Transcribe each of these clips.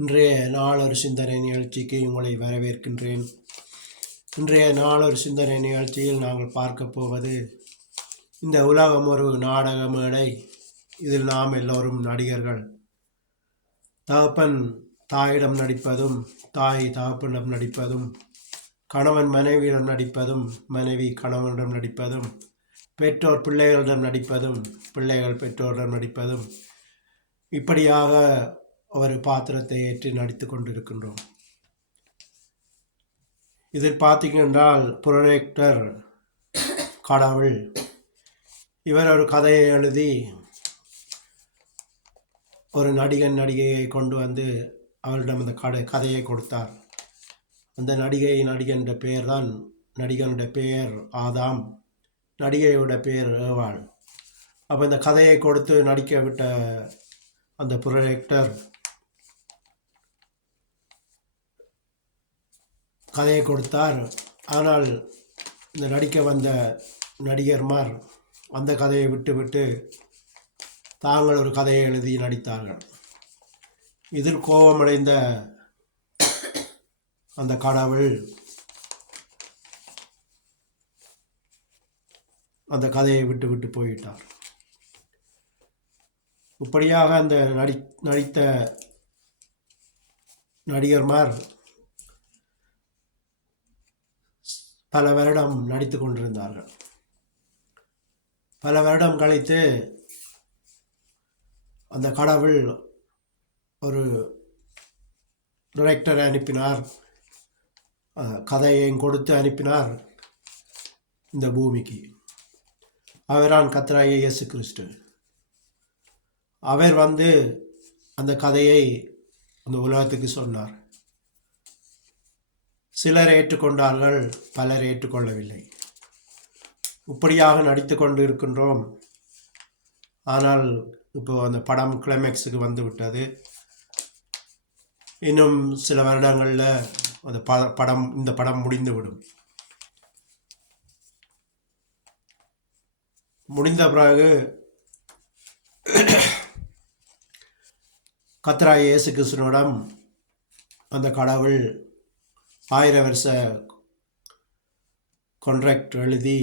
இன்றைய நாளொரு சிந்தனை நிகழ்ச்சிக்கு உங்களை வரவேற்கின்றேன். இன்றைய நாளொரு சிந்தனை நிகழ்ச்சியில் நாங்கள் பார்க்க போவது, இந்த உலகம் ஒரு நாடக மேடை, இதில் நாம் எல்லோரும் நடிகர்கள். தகப்பன் தாயிடம் நடிப்பதும், தாய் தகப்பனிடம் நடிப்பதும், கணவன் மனைவியிடம் நடிப்பதும், மனைவி கணவனிடம் நடிப்பதும், பெற்றோர் பிள்ளைகளிடம் நடிப்பதும், பிள்ளைகள் பெற்றோரிடம் நடிப்பதும், இப்படியாக ஒரு பாத்திரத்தை ஏற்றி நடித்து கொண்டிருக்கின்றோம். இதில் பார்த்தீங்கன்றால் புரொஜெக்டர் கடவுள், இவர் ஒரு கதையை எழுதி ஒரு நடிகன் நடிகையை கொண்டு வந்து அவரிடம் அந்த கதையை கொடுத்தார். அந்த நடிகனுடைய பெயர் தான், நடிகனுடைய பெயர் ஆதாம், நடிகையோட பெயர் ஏவாள். அப்போ இந்த கதையை கொடுத்து நடிக்க விட்ட அந்த புரொஜெக்டர் கதையை கொடுத்தார். ஆனால் இந்த நடிக்க வந்த நடிகர்மார் அந்த கதையை விட்டு தாங்கள் ஒரு கதையை எழுதி நடித்தார்கள். இதில் கோபமடைந்த அந்த கடவுள் அந்த கதையை விட்டு போயிட்டார். இப்படியாக அந்த நடித்த நடிகர்மார் பல வருடம் நடித்து கொண்டிருந்தார்கள். பல வருடம் கழித்து அந்த கடவுள் ஒரு டைரக்டரை அனுப்பினார், கதையையும் கொடுத்து அனுப்பினார் இந்த பூமிக்கு. அவரான் கர்த்தராகிய இயேசு கிறிஸ்து. அவர் வந்து அந்த கதையை அந்த உலகத்துக்கு சொன்னார். சிலர் ஏற்றுக்கொண்டார்கள், பலர் ஏற்றுக்கொள்ளவில்லை. இப்படியாக நடித்து கொண்டு இருக்கின்றோம். ஆனால் இப்போ அந்த படம் கிளைமேக்ஸுக்கு வந்து விட்டது. இன்னும் சில வருடங்களில் அந்த இந்த படம் முடிந்துவிடும். முடிந்த பிறகு கர்த்தராகிய இயேசு கிறிஸ்துவிடம் அந்த கடவுள் 1000 வருஷ கான்ட்ராக்ட் எழுதி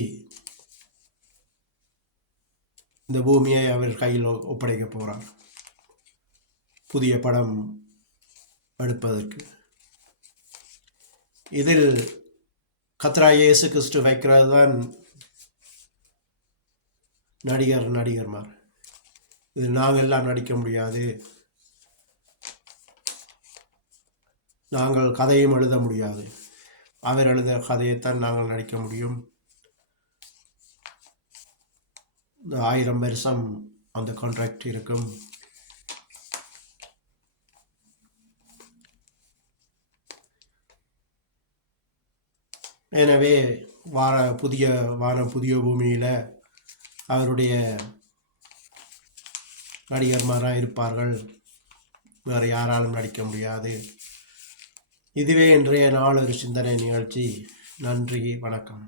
இந்த பூமியை அவர் கையில் ஒப்படைக்க போகிறார், புதிய படம் எடுப்பதற்கு. இதில் கர்த்தராகிய இயேசு கிறிஸ்து வைக்கிறது தான் நடிகர்மார். இதில் நாங்கள் எல்லாம் நடிக்க முடியாது, நாங்கள் கதையும் எழுத முடியாது. அவர் எழுத கதையைத்தான் நாங்கள் நடிக்க முடியும். இந்த 1000 வருஷம் அந்த கான்ட்ராக்ட் இருக்கும். எனவே புதிய பூமியில் அவருடைய நடிகர்மாராக இருப்பார்கள். வேறு யாராலும் நடிக்க முடியாது. இதுவே இன்றைய நாளொரு சிந்தனை நிகழ்ச்சி. நன்றி, வணக்கம்.